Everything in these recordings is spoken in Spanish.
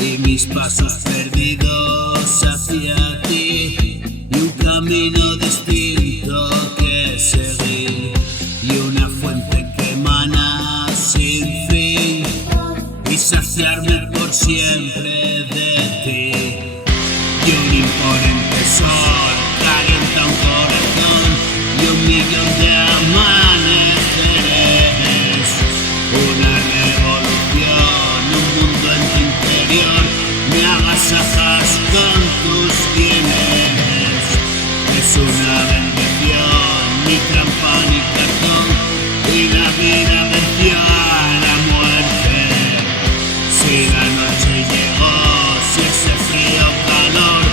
y mis pasos perdidos hacia ti, y un camino distinto que seguir, y una fuente que emana sin fin, y saciarme por siempre de ti, y un imponente sol calienta un corazón, y 1.000.000 de amaneceres, una revolución, un mundo en tu interior, me agasajas con tus bienes, es una bendición, mi trampa, mi cartón, y la vida venció a la muerte. Si la noche llegó, si ese frío calor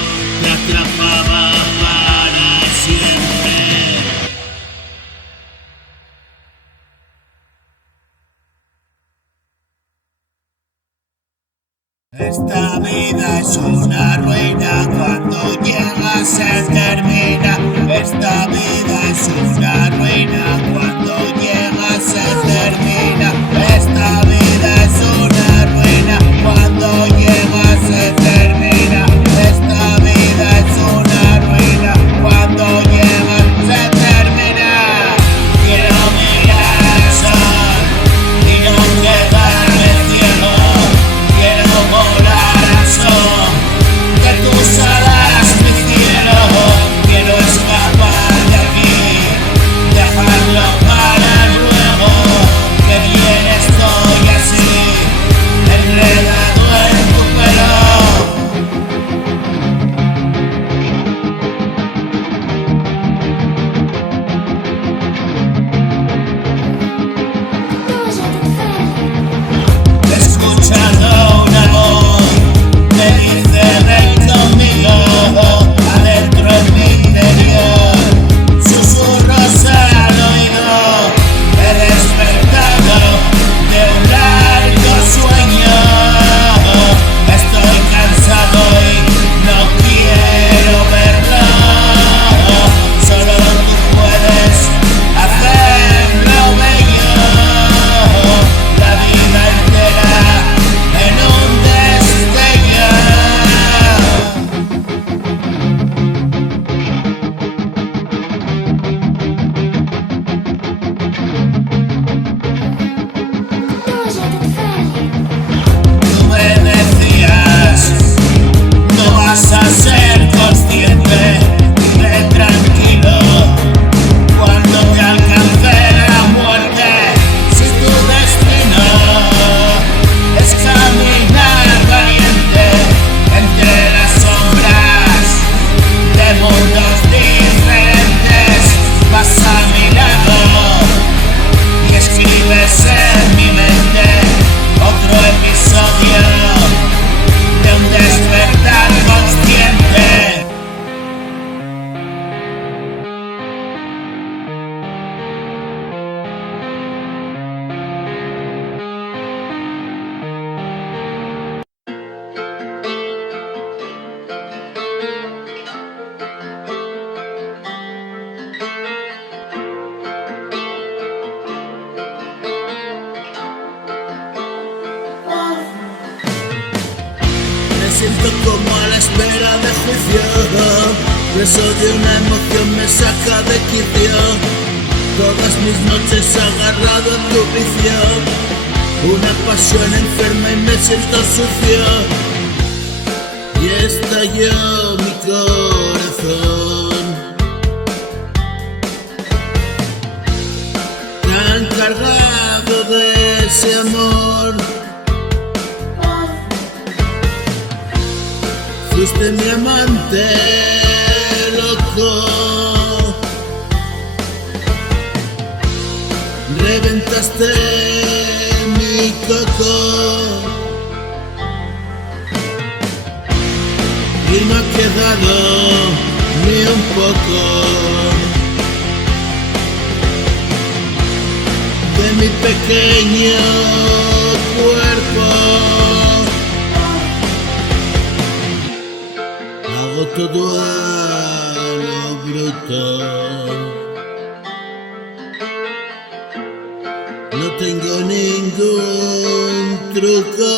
te atrapaba para siempre. Esta vida es una ruina, cuando llega se termina. Esta vida es una ruina, cuando llega se termina. Esta vida es una ruina, cuando llega se termina. Esta vida es una ruina, cuando llega se termina. Quiero mirar al sol y no quedarme ciego. Quiero volar al sol de tus alas, mi cielo. Quiero escapar de aquí, dejarlo para luego, que bien estoy así, enredado en tu pelo. Escuchando una voz, me dice ven conmigo, adentro en mi interior, susurros al oído, he despertado de un largo sueño, estoy cansado y no quiero verlo, solo tú puedes hacerlo bello, la vida entera en un destello. Tú me decías, no vas a ser consciente, vive tranquilo, cuando te alcance la muerte, si tu destino es caminar valiente entre las sombras de mundos diferentes, vas a mi lado y escribes en mi mente otro episodio de un despertar consciente. Me siento como a la espera de juicio, preso de una emoción me saca de quicio, todas mis noches agarrado a tu vicio, una pasión enferma y me siento sucio, y estalló mi corazón, tan cargado de ese amor. Fuiste mi amante loco, reventaste mi coco, y no ha quedado ni un poco de mi pequeño cuerpo. Hago todo a lo bruto, no tengo ningún truco,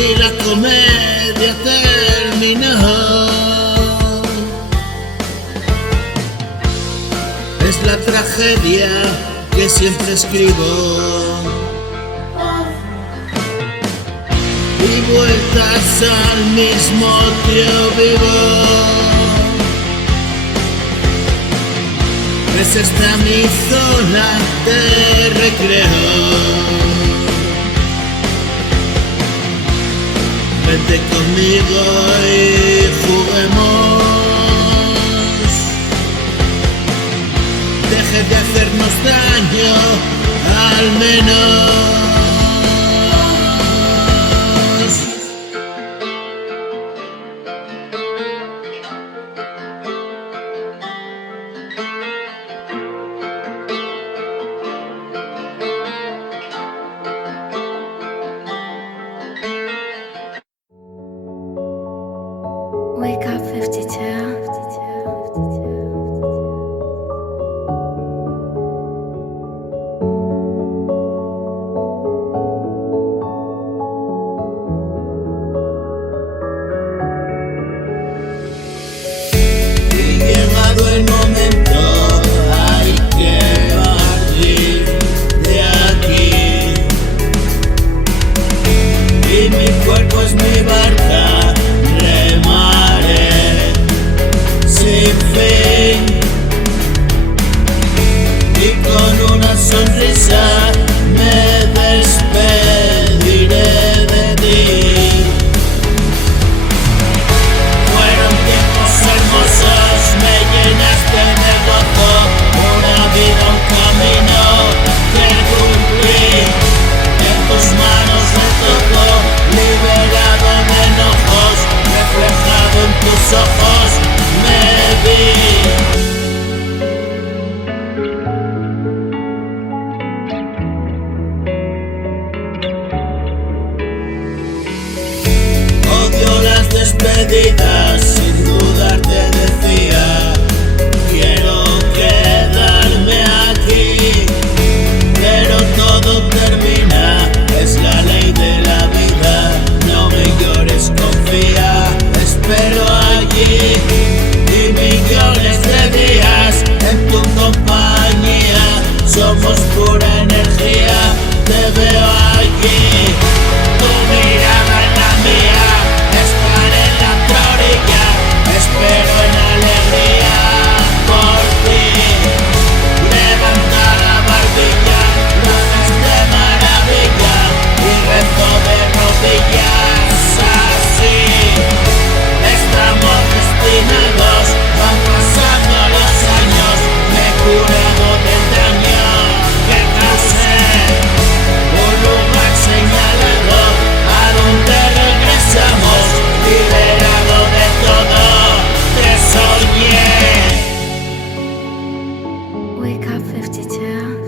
y la comedia terminó. Es la tragedia que siempre escribo, y vueltas al mismo tío vivo. Es esta mi zona de recreo. Vente conmigo y juguemos. Deje de hacernos daño, al menos. Wake up 52. Llegado el momento, hay que partir de aquí. Y mi cuerpo es mi barca, remaré sin fin. Y con una sonrisa me despediré de ti. Fueron tiempos hermosos, me llenaste de gozo, una vida, un camino que cumplí. En tus manos me tocó, liberado de enojos, reflejado en tus ojos, me vi. Odio las despedidas, sin dudar te decía, quiero quedarme aquí, pero todo termina, es la ley de la vida, no me llores, confía, espero allí, y millones de días en tu compañía, somos pura energía, te veo allí, tu mirada en la mía, estaré en la otra orilla, espero en alegría por ti. Levanta la barbilla, lo haces de maravilla y rezo de rodillas así. Estamos destinados, van pasando los años, me he curado del daño que causé. Un lugar señalado a donde regresamos, liberado de todo, te soñé. Wake up 52.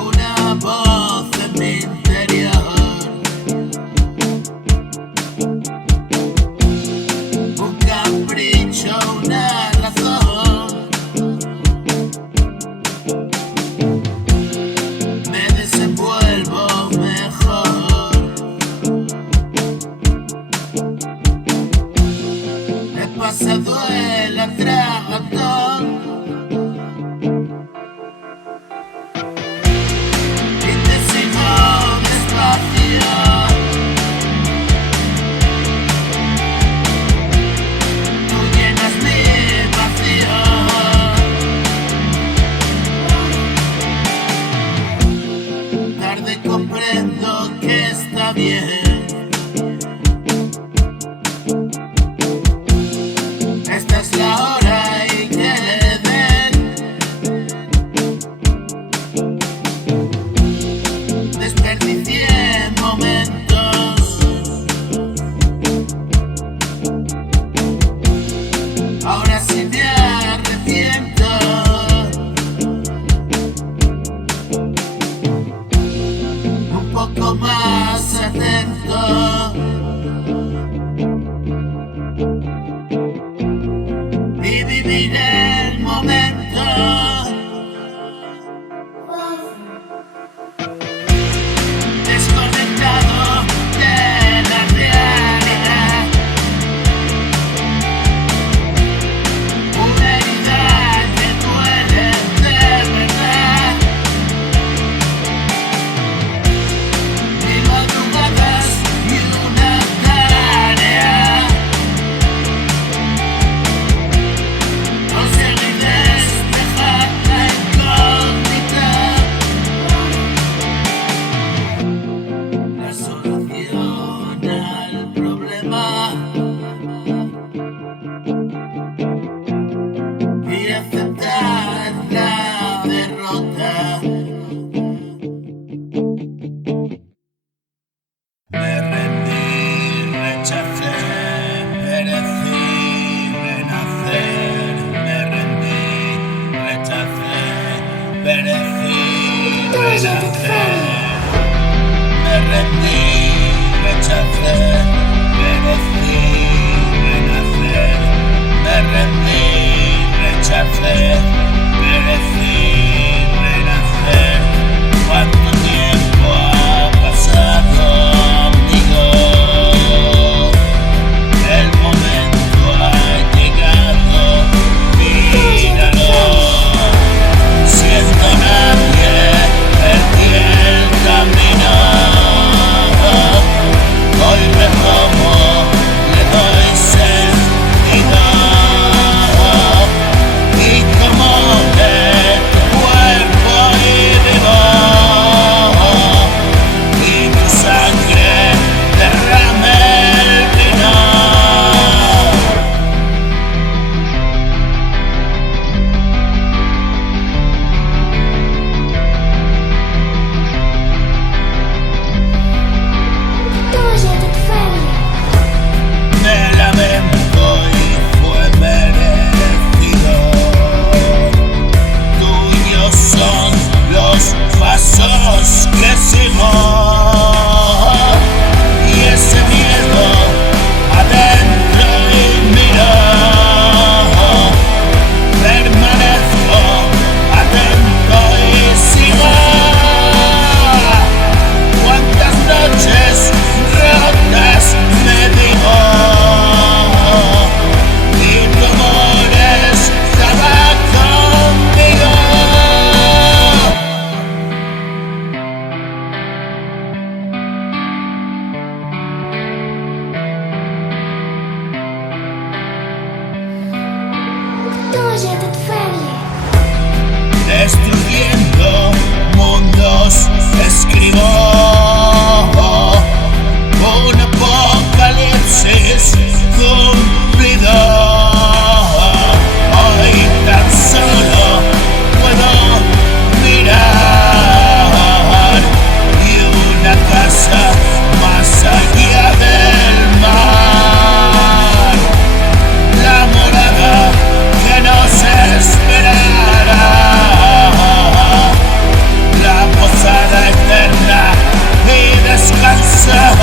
Una voz en mi interior, un capricho, una razón, me desenvuelvo mejor. He pasado el atragantón y te sigo despacio. Tú llenas mi vacío. Tarde comprendo que está bien. Esta es la hora y que le den. momento. Desconectado de la realidad, una herida que duele de verdad. Mil madrugadas y una tarea. Conseguirás dejar la incógnita. La solución al problema y aceptar la derrota. Me rendí, rechacé, perecí, renacer. Me rendí, rechacé, perecí, renacer. Me rendí, rechacé, perecí, renacer. Me rendí, rechacé, perecí, renacer. ¿Cuánto tiempo ha pasado, amigo? El momento ha llegado, míralo. Siento nadie, perdí el camino. Hoy me como, le doy sentido. Y como de cuerpo y vivo, y tu sangre derrame el vino. Me lamento y fue merecido. Tuyos son los pasos que sigo. Y ese miedo adentro y miro. Permanezco atento y sigo. Cuántas noches rotas me digo, y tu amor estaba conmigo. Destruyendo mundos escribo un apocalipsis cumplido. Hoy tan solo puedo mirar y una casa más allá del mar. La morada que nos esperará, la posada eterna y descansar.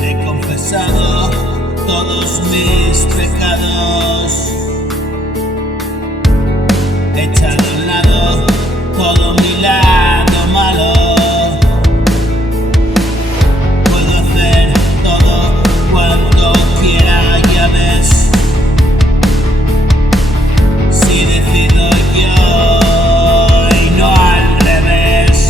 He confesado todos mis pecados, he echado a un lado todo mi lado malo. Puedo hacer todo cuanto quiera, ya ves. Si decido yo y no al revés.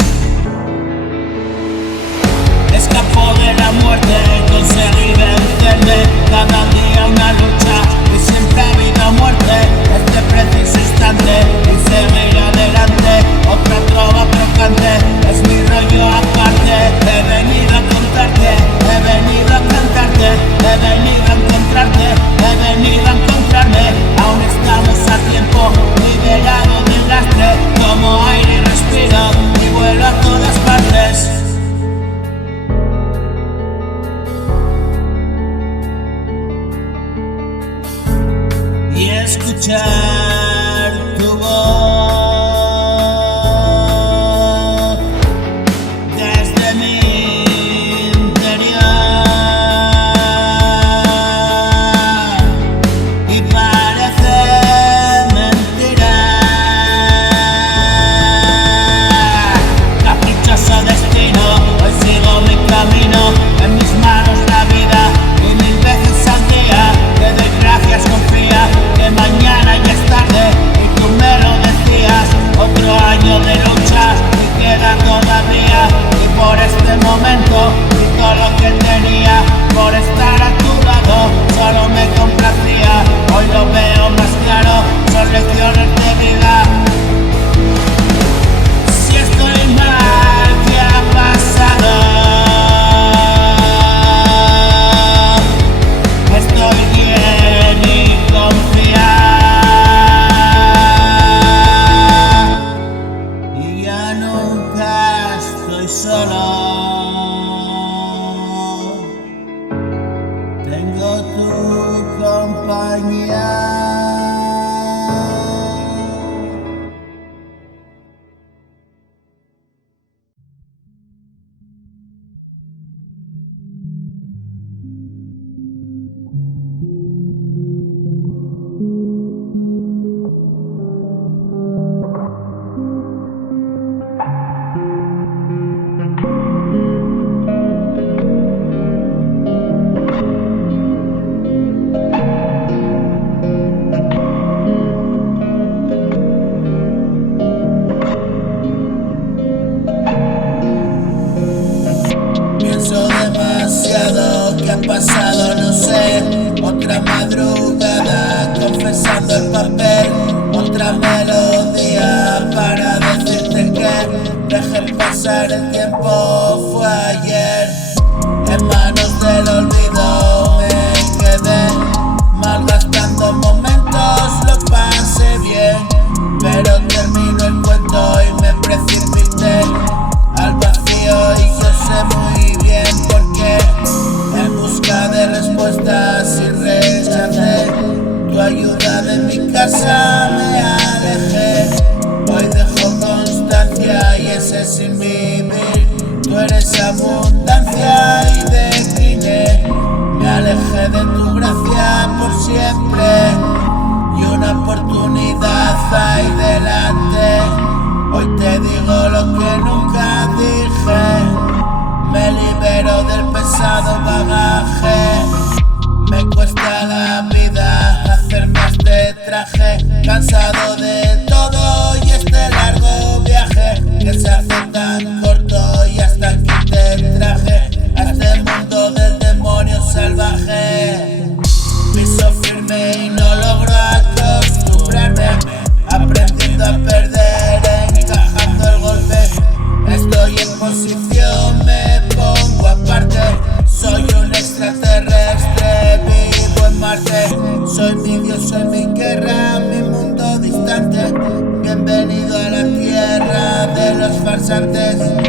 Escapo de la muerte, conseguí vencerme. Cada día una lucha y siempre ha habido muerte. Este preciso instante y seguir adelante. Otra trova crocante es mi pasar el tiempo fue ayer. En manos del olvido me quedé, malgastando momentos, lo pasé bien. Pero terminó el cuento y me precipité al vacío, y yo sé muy bien por qué. En busca de respuestas y rechacé tu ayuda, de mi casa me alejé. Hoy dejo constancia y ese sin vivir. Tú eres abundancia y decliné. Me alejé de tu gracia por siempre, y una oportunidad hay delante. Hoy te digo lo que nunca dije. Me libero del pesado bagaje. Me cuesta la vida hacerme este traje, cansado de todo y este largo viaje que se hace tan corto, y hasta aquí te traje a este mundo del demonio salvaje. Piso firme y no logro acostumbrarme, aprendiendo a perder, encajando el golpe. Estoy en posición, me pongo aparte. Soy un extraterrestre, vivo en Marte. Soy mi Dios, soy mi guerra, mi mundo distante. Bienvenido a la tierra de los farsantes.